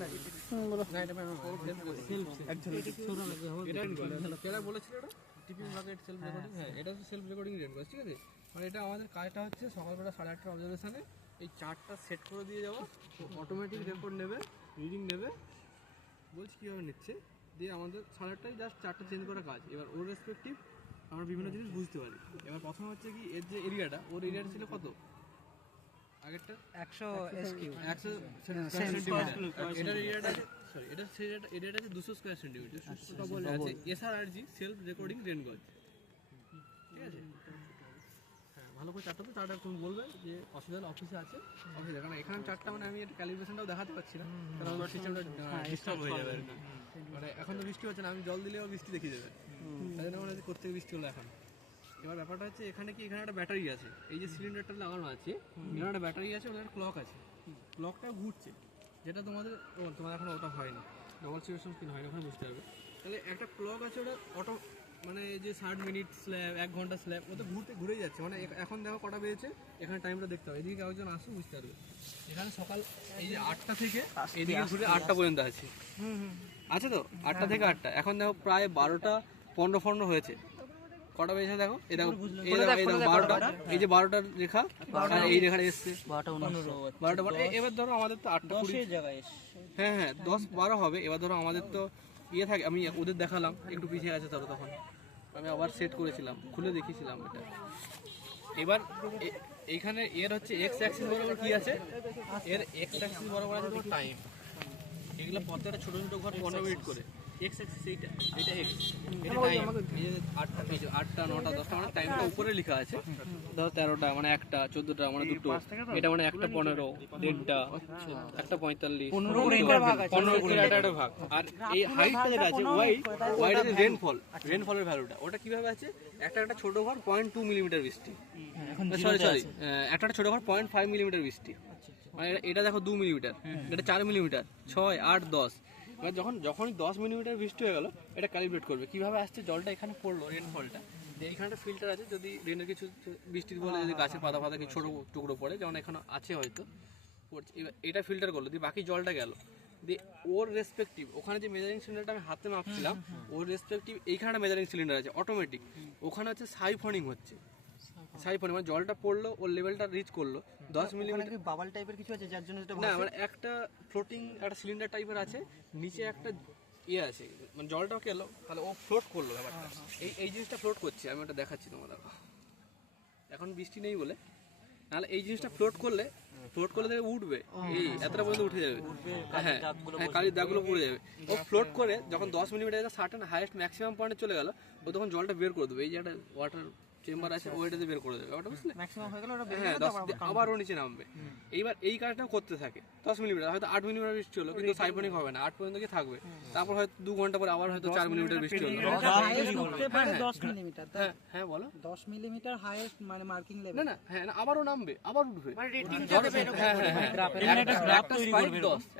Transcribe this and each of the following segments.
না এটা কেরা বলেছিল এটা টিপিং বাকেট সেলফ রেকর্ডিং। হ্যাঁ এটা হচ্ছে সেলফ রেকর্ডিং রেন গজ, ঠিক আছে। মানে এটা আমাদের কাজটা হচ্ছে সকালবেলা 8:30টার অবজারভেশনে এই চার্টটা সেট করে দিয়ে যাওয়া, অটোমেটিক রেকর্ড নেবে, রিডিং নেবে, বলছি কীভাবে নিচ্ছে, দিয়ে আমাদের 8:30টায় জাস্ট চার্টটা চেঞ্জ করা কাজ। এবার ওর রেসপেক্টিভ আমরা বিভিন্ন জিনিস বুঝতে পারি। এবার প্রথম হচ্ছে কি এর যে এরিয়াটা, ওর এরিয়াটা ছিল কত আগেরটা 100 সেন্টিমিটার, এটার এরিয়াটা সরি এরিয়াটা আছে 200 স্কয়ার সেন্টিমিটার। আছে এসআরআরজি সেলফ রেকর্ডিং রেন গজ, ঠিক আছে। হ্যাঁ ভালো করে চারটা তো চারটা তুমি বলবে যে অসুবিধা অফিসে আছে অফিসে, কারণ এখানে চারটা মানে আমি ক্যালিব্রেশনটাও দেখাতে পারছি না, কারণ আমার সিস্টেমটা ডিস্টার্ব হয়ে যাবে। মানে এখন তো বৃষ্টি হচ্ছে না, আমি জল দিলেও বৃষ্টি দেখিয়ে দেবে, তাই জন্য মানে করতে বৃষ্টি হলো এখন। এবার ব্যাপারটা হচ্ছে এখানে কি এখানে একটা ব্যাটারি আছে, এই যে সিলিন্ডারটা লাগানো আছে এখানে একটা ব্যাটারি আছে, ওদের একটা ক্লক আছে, ক্লকটা ঘুরছে, যেটা তোমাদের এখন ওটা হয় না, ডবল সিচুয়েশন স্পিন হয় না, ওখানে বুঝতে হবে। তাহলে একটা ক্লক আছে ওটা অটো, মানে এই যে 60 মিনিট স্ল্যাব 1 ঘন্টা স্ল্যাব ওটা ঘুরেই যাচ্ছে। মানে এখন দেখো কটা বেজেছে, এখানে টাইমটা দেখতে হবে, এদিকে একজন আসুন বুঝতে পারবে। এখানে সকাল এই যে 8টা থেকে এদিকে ঘুরে 8টা পর্যন্ত আছে, আছে তো 8টা থেকে 8টা। এখন দেখো প্রায় 12টা 15 হয়েছে, কটা বেজেছে দেখো, এই দেখো 12টা, এই যে 12টার রেখা আর এই রেখাটা এসছে 12টা। এবার ধরো আমাদের তো 8টা 20 জায়গায়, হ্যাঁ 10-12 হবে। এবার ধরো আমাদের তো ইয়ে থাকে, আমি ওদের দেখালাম একটু পিছিয়ে গেছে ধরো, তখন আমি আবার সেট করেছিলাম, খুলে দেখিয়েছিলাম এটা। এবার এইখানে এর হচ্ছে এক্স অ্যাক্সিস বরাবর কি আছে, এর এক্স অ্যাক্সিস বরাবর আছে তো টাইম, এগুলো প্রত্যেকটা ছোট ছোট ঘর 15 মিনিট করে। এক্স অ্যাক্সিস এটা এক্স, এটা টাইম, এই যে 8টা 9টা 10টা মানে টাইমটা উপরে লেখা আছে। ধরো 13টা মানে 1টা, 14টা মানে 2টো, এটা মানে 1টা 15, 1.5টা, 1টা 45, 15 করে একটা ভাগ। আর এই হাইটটা যেটা আছে ওয়াইড আছে রেনফলের ভ্যালুটা, ওটা কিভাবে আছে, একটা ছোট ঘর 0.2 মিলিমিটার বৃষ্টি, সরি একটা ছোট ঘর 0.5 মিলিমিটার বৃষ্টি, মানে এটা দেখো 2 মিলিমিটার, এটা 4 মিলিমিটার, 6, 8, 10। এবার যখনই 10 মিলিমিটার বৃষ্টি হয়ে গেল, এটা ক্যালিব্রেট করবে কিভাবে আসছে জলটা এখানে পড়লো, রেনফলটা। এইখানে একটা ফিল্টার আছে, যদি রেনের কিছু বৃষ্টির বলে যদি গাছের পাতা কিছু ছোটো টুকরো পড়ে, যেমন এখানে আছে হয়তো পড়ছে, এবার এটা ফিল্টার করলো, দিয়ে বাকি জলটা গেল, দিয়ে ওর রেসপেক্টিভ ওখানে যে মেজারিং সিলিন্ডারটা আমি হাতে মাপছিলাম, ওর রেসপেক্টিভ এইখানে একটা মেজারিং সিলিন্ডার আছে অটোমেটিক, ওখানে হচ্ছে সাইফনিং হচ্ছে, সাইফনিং মানে জলটা পড়লো ওর লেভেলটা রিচ করলো 10 মিলিমিটার। বাবল টাইপের কিছু আছে যার জন্য না, মানে একটা ফ্লোটিং একটা সিলিন্ডার টাইপের আছে, নিচে একটা ইয়ে আছে, মানে জলটাও গেলো, তাহলে ও ফ্লোট করলো ব্যাপারটা, এই জিনিসটা ফ্লোট করছে, আমি ওটা দেখাচ্ছি তোমার। এখন বৃষ্টি নেই বলে, নাহলে এই জিনিসটা ফ্লোট করলে দেখবে উঠবে, এই এতটা পর্যন্ত উঠে যাবে, হ্যাঁ কালির দাগগুলো পড়ে যাবে। ও ফ্লোট করে যখন 10 মিলিমিটার সার্টেন হাইয়েস্ট ম্যাক্সিমাম পয়েন্টে চলে গেল, ও তখন জলটা বের করে দেবে, এই যে একটা ওয়াটার চেম্বার আছে ওইটাতে বের করে দেবে, ওটা বুঝলে ম্যাক্সিমাম হয়ে গেল, হ্যাঁ আবারও নিচে নামবে। এইবার এই কাজটাও করতে থাকে 10 মিলিমিটার, হয়তো 8 মিলিমিটার বৃষ্টি হলো, কিন্তু সাইফনিং হবে না, 8 পর্যন্ত কি থাকবে, তারপর হয়তো 2 ঘন্টা পরে আবার হয়তো 4 মিলিমিটার বৃষ্টি হলো, 10 মিলিমিটার, হ্যাঁ বলো 10 মিলিমিটার হাইয়েস্ট মানে মার্কিং লেভেল, না হ্যাঁ আবারও নামবে, আবার উঠবে, মানে রেটিং যাবে,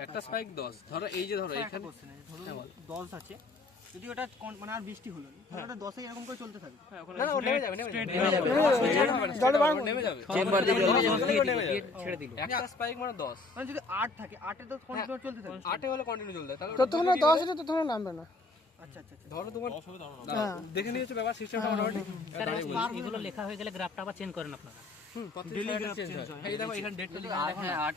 একটা স্পাইক 10 ধরো, এই যে ধরো এখানে 10 আছে, যদি ওটা মানে আর বৃষ্টি হলো তাহলে ওটা 10 এরকম করে চলতে থাকবে, না ও নেমে যাবে চেম্বার দিকে ছেড়ে দিল, একটা স্পাইক মানে 10, মানে যদি 8 থাকে 8 এ তো কন্টিনিউ চলতে থাকবে, 8 এ হলে কন্টিনিউ চলতে থাকে, তাহলে ততক্ষণ 10 এটা ততক্ষণ নামবে না। আচ্ছা ধরো তোমার দেখে নিয়েছো ব্যাপার সিস্টেমটা মোটামুটি, এগুলো লেখা হয়ে গেলে গ্রাফটা আবার চেঞ্জ করেন আপনারা? ডেইলি গ্রাফ চেঞ্জ হয়, এই দেখো এখানে ডেটটা লেখা আছে, 8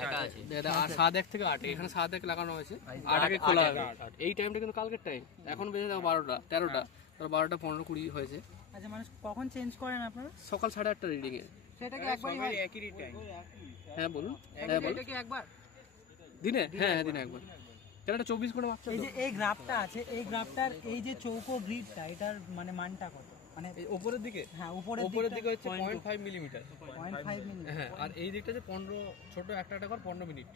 লেখা আছে, আর 7 থেকে 8 এখানে 7 লাগানো হয়েছে, 8 আগে খোলা হবে, এই টাইমটা কিন্তু কালকের টাইম, এখন বেজে দেখো 12টা 13টা, তার 12টা 15 20 হয়েছে। আচ্ছা মানুষ কখন চেঞ্জ করেন আপনারা? সকাল 8:30 রিডিং এ, সেটা কি একবারই হয়? একই টাইম, হ্যাঁ বলুন, এটা কি একবার দিনে, হ্যাঁ দিনে একবার, কেন এটা 24 করে মাপছে। এই যে এই গ্রাফটা আছে, এই গ্রাফটার এই যে চৌকো গ্রিডটা, এটার মানে মানটা কত, মানে উপরের দিকে, হ্যাঁ উপরের দিকে হচ্ছে 0.5 মিলিমিটার, 0.5 মিলিমিটার, হ্যাঁ আর এই দিকটা হচ্ছে 15 ছোট একটা ঘর 15 মিনিট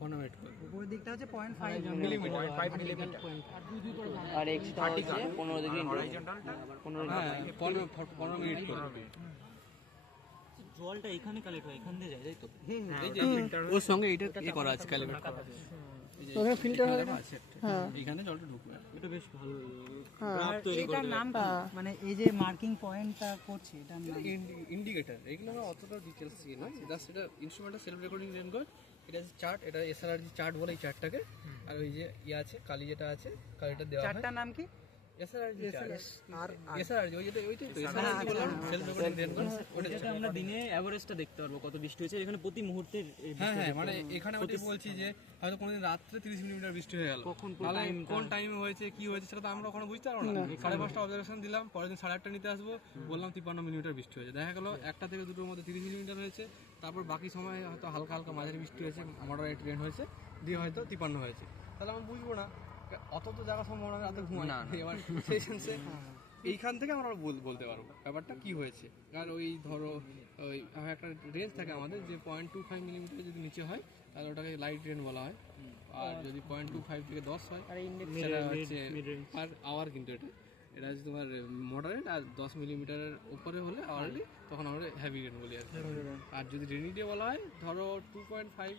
15 মিনিট করে, উপরের দিকটা হচ্ছে 0.5 মিলিমিটার, আর এক্সট্রা হচ্ছে 15 ডিগ্রি হরাইজন্টাল, 15 মিনিট করে। জলটা এখানে কালেক্ট হয়, এখান দিয়ে যায়, তাই তো? এই যে ওর সঙ্গে এটা করা আছে, ক্যালিব্রেট করা আছে, ওখানে ফিল্টার আছে, হ্যাঁ এখানে জলটা ঢুকবে, এটা বেশ ভালো গ্রাফ তৈরি করে। এটার নাম কি, মানে এই যে মার্কিং পয়েন্টটা করছে এটার নাম? ইন্ডিকেটর, এগুলো আমরা অতটা ডিটেইলস জানি না, জাস্ট এটা ইনস্ট্রুমেন্টটা সেলফ রেকর্ডিং রেন গজ, এটা হচ্ছে চার্ট, এটা এসআরআরজি চার্ট বলে এই চার্টটাকে। আর ওই যে ইয়ে আছে কালি যেটা আছে কালিটা দেওয়া হয়। চারটার নাম কি? এসআরআরজি এসআরআরজি ওই যেটা ওইটাই তো এসআরআরজি বললাম, সেলফ রেকর্ডিং রেন গজ। ওটা যেটা আমরা দিনে অ্যাভারেজটা দেখতে পারবো কত বৃষ্টি হয়েছে, এখানে প্রতি মুহূর্তে হ্যাঁ হ্যাঁ, মানে এখানে ওটাই বলছি যে হয়তো কোনোদিন রাত্রে 30 মিলিমিটার বৃষ্টি হয়ে গেল, তাহলে কোন টাইমে হয়েছে কি হয়েছে সেটা তো আমরা ওখানে বুঝতে পারবো না। 5:30 অবজারভেশন দিলাম, পরের দিন 8:30 নিতে আসবো, বললাম 53 মিলিমিটার বৃষ্টি হয়েছে, দেখা গেলো 1টা থেকে 2টোর মধ্যে 30 মিলিমিটার হয়েছে, তারপর বাকি সময় হয়তো হালকা হালকা মাঝারি বৃষ্টি হয়েছে, মডারেট রেন হয়েছে, দিয়ে হয়তো 53 হয়েছে, তাহলে আমরা বুঝবো না। অত তো জায়গা সম্ভাবনা রাতে ঘুমাই না, এবার সেই সেন্সে এইখান থেকে আমরা বলতে পারবো ব্যাপারটা কি হয়েছে। আর ওই ধরো ওই একটা রেঞ্জ থাকে আমাদের যে 0.25 মিলিমিটার যদি নিচে হয় তাহলে ওটাকে লাইট রেন বলা হয়, আর যদি 0.25 থেকে 10 হয় সেটা হচ্ছে পার আওয়ার, কিন্তু এটা হচ্ছে তোমার মডারেট, আর 10 মিলিমিটারের উপরে হলে আওয়ারলি তখন আমরা হেভি রেন বলি আর কি। আর যদি রেনি ডে বলা হয় ধরো 2.5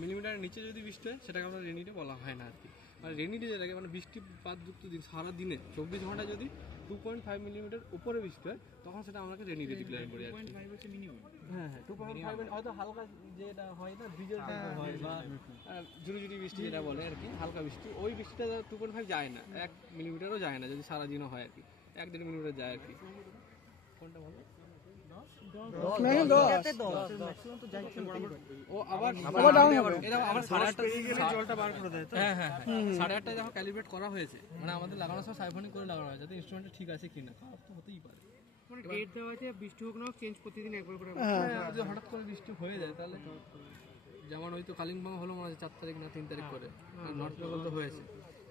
মিলিমিটারের নিচে যদি বৃষ্টি হয় সেটাকে আমরা রেনি ডে বলা হয় না আর কি। মানে রেনি ডে যেটাকে মানে বৃষ্টিপাতযুক্ত দিন, সারা দিনে 24 ঘন্টায় যদি 2.5 মিলিমিটার উপরে বৃষ্টি হয় তখন সেটা আমরা রেনি ডে ডিক্লেয়ার করি আর কি। হ্যাঁ হ্যাঁ, 2.5 হয়তো হালকা যেটা হয় না ভিজুয়াল টাইপের হয়, বা ঝুড়ি বৃষ্টি যেটা বলে আর কি, হালকা বৃষ্টি, ওই বৃষ্টিটা 2.5 যায় না, 1 মিলিমিটারও যায় না যদি সারা দিনও হয় আর কি, 1-1.5 মিলিমিটার যায় আর কি। কোনটা বলো? ও আবার এটা আবার 8:30 জলটা বার করে দেয়। হ্যাঁ হ্যাঁ, 8:30 যখন ক্যালিব্রেট করা হয়েছে, মানে আমাদের লাগানোর সময় সাইফনিং করে লাগানো হয় যাতে ইনস্ট্রুমেন্টটা ঠিক আছে কিনা, খারাপ তো হতেই পারে। মানে ডেট দেওয়া আছে, বৃষ্টি হোক না হোক চেঞ্জ প্রতিদিন একবার করে। হ্যাঁ, যদি হঠাৎ করে বৃষ্টি হয়ে যায় তাহলে যেমন হয়তো কালিম্পং হলো মনে হয় 4 তারিখ না 3 তারিখ করে, আর নর্থ বেঙ্গল তো হয়েছে।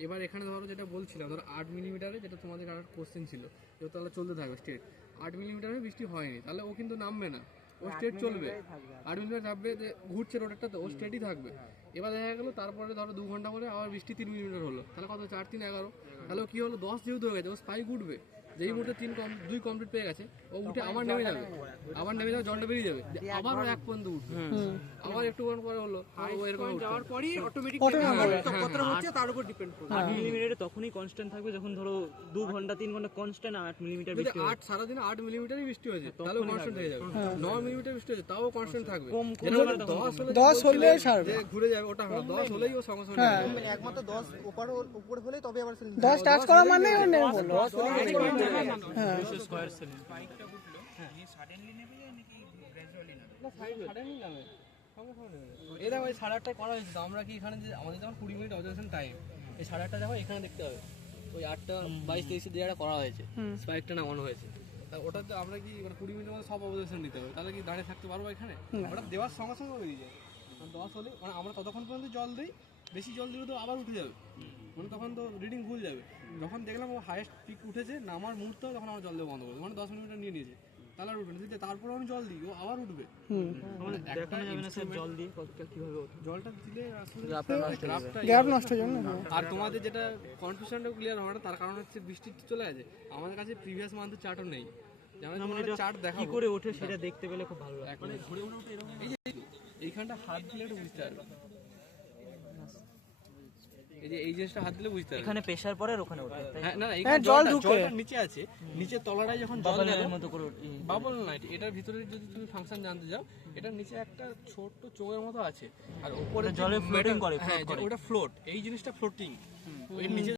এবার এখানে ধরো যেটা বলছিলাম, ধরো 8 মিলিমিটারে, যেটা তোমাদের আর কোশ্চেন ছিল যে তাহলে চলতে থাকবে স্টেট, 8 মিলিমিটারে বৃষ্টি হয়নি তাহলে ও কিন্তু নামবে না, ও স্টেট চলবে। 8 মিলিমিটার নামবে, যে ঘুরছে রোডেরটা তো ও স্টেটই থাকবে। এবার দেখা গেলো তারপরে ধরো 2 ঘন্টা পরে আবার বৃষ্টি 3 মিলিমিটার হলো, তাহলে কত 4-3-11, তাহলে কি হলো 10 যেহেতু হয়ে গেছে ও স্পাইক উঠবে, যেই মুহূর্তে 2 কমপ্লিট পেয়ে গেছে ও উঠে আবার নেমে যাবে, জলটা বেরিয়ে যাবে, আবার ও 1 পর্যন্ত উঠবে, আবার একটু পরে হলো ও এরকম যাওয়ার পরই অটোমেটিক কতটা হচ্ছে তার উপর ডিপেন্ড করবে। 8 মিলিমিটারে তখনই কনস্ট্যান্ট থাকবে যখন ধরো 2 ঘন্টা 3 ঘন্টা কনস্ট্যান্ট 8 মিলিমিটার যদি বৃষ্টি হয়। 8 সারা দিনে 8 মিলিমিটারই বৃষ্টি হয়েছে তাহলে কনস্ট্যান্ট হয়ে যাবে, 9 মিলিমিটার বৃষ্টি হয়েছে তাও কনস্ট্যান্ট থাকবে, 10 হলে ছাড়বে, যে ঘুরে যাবে ওটা হলো 10 হলেই ও সঙ্গে সঙ্গে নেমে যাবে। একমাত্র 10 উপরে হলেই তবে আবার 10 টাচ করা মানে ও নেমে পড়লো। হ্যাঁ, স্কয়ার সেলিং এটা ওই 8:30 করা হয়েছে, আমরা কি এখানে যে আমাদের যখন 20 মিনিট অবজারভেশন টাইম, এই 8:30 দেখো এখানে দেখতে হবে ওই 8:22-23 জায়গাটা করা হয়েছে, স্পাইকটা নামানো হয়েছে, তা ওটাতে আমরা কি 20 মিনিটের মধ্যে সব অবজারভেশন নিতে হবে, তাহলে কি দাঁড়িয়ে থাকতে পারবো এখানে? ওটা দেওয়ার সঙ্গে সঙ্গে বেরিয়ে যায়, 10 হলে মানে আমরা ততক্ষণ পর্যন্ত জল দিই, বেশি জল দিলে তো আবার উঠে যাবে, মানে তখন তো রিডিং ভুল যাবে। যখন দেখলাম ও হাইয়েস্ট পিক উঠেছে নামার মুহূর্ত তখন আমরা জল দেওয়া বন্ধ করবো, মানে 10 মিনিট নিয়ে নিয়েছে, তাহলে আর উঠবে না, যদি তারপরে আমি জল দিই ও আবার উঠবে। দেখানো যাবে না স্যার জল দিয়ে কিভাবে ওঠে, জলটা দিলে আসলে গ্যাপ নষ্ট হয়ে যাবে না। আর তোমাদের যেটা কনফিউশনটা ক্লিয়ার হয় না তার কারণ হচ্ছে বৃষ্টি চলে গেছে, আমাদের কাছে প্রিভিয়াস মান্থের চার্টও নেই, যেমন চার্ট কি দেখাবো করে ওঠে সেটা দেখতে পেলে খুব ভালো লাগে। মানে ঘুরে ঘুরে উঠে এরকম, এই যে এইখানটা হাত দিলে একটু বুঝতে পারবে, এই যে এই জিনিসটা হাত দিলে বুঝতে পারবে, এখানে প্রেসার পরে আর ওখানে ওঠে তাই হ্যাঁ না এখানে জলটা নিচে আছে, নিচে তলাটায় যখন জল বাবলের দেবো মতো করে বাবল না, এটার ভিতরে যদি তুমি ফাংশন জানতে যাও, এটার নিচে একটা ছোট্ট চোঙের মতো আছে, আর উপরে জলে ফ্লোটিং করে, হ্যাঁ ওটা ফ্লোট, এই জিনিসটা ফ্লোটিং, এর নিচে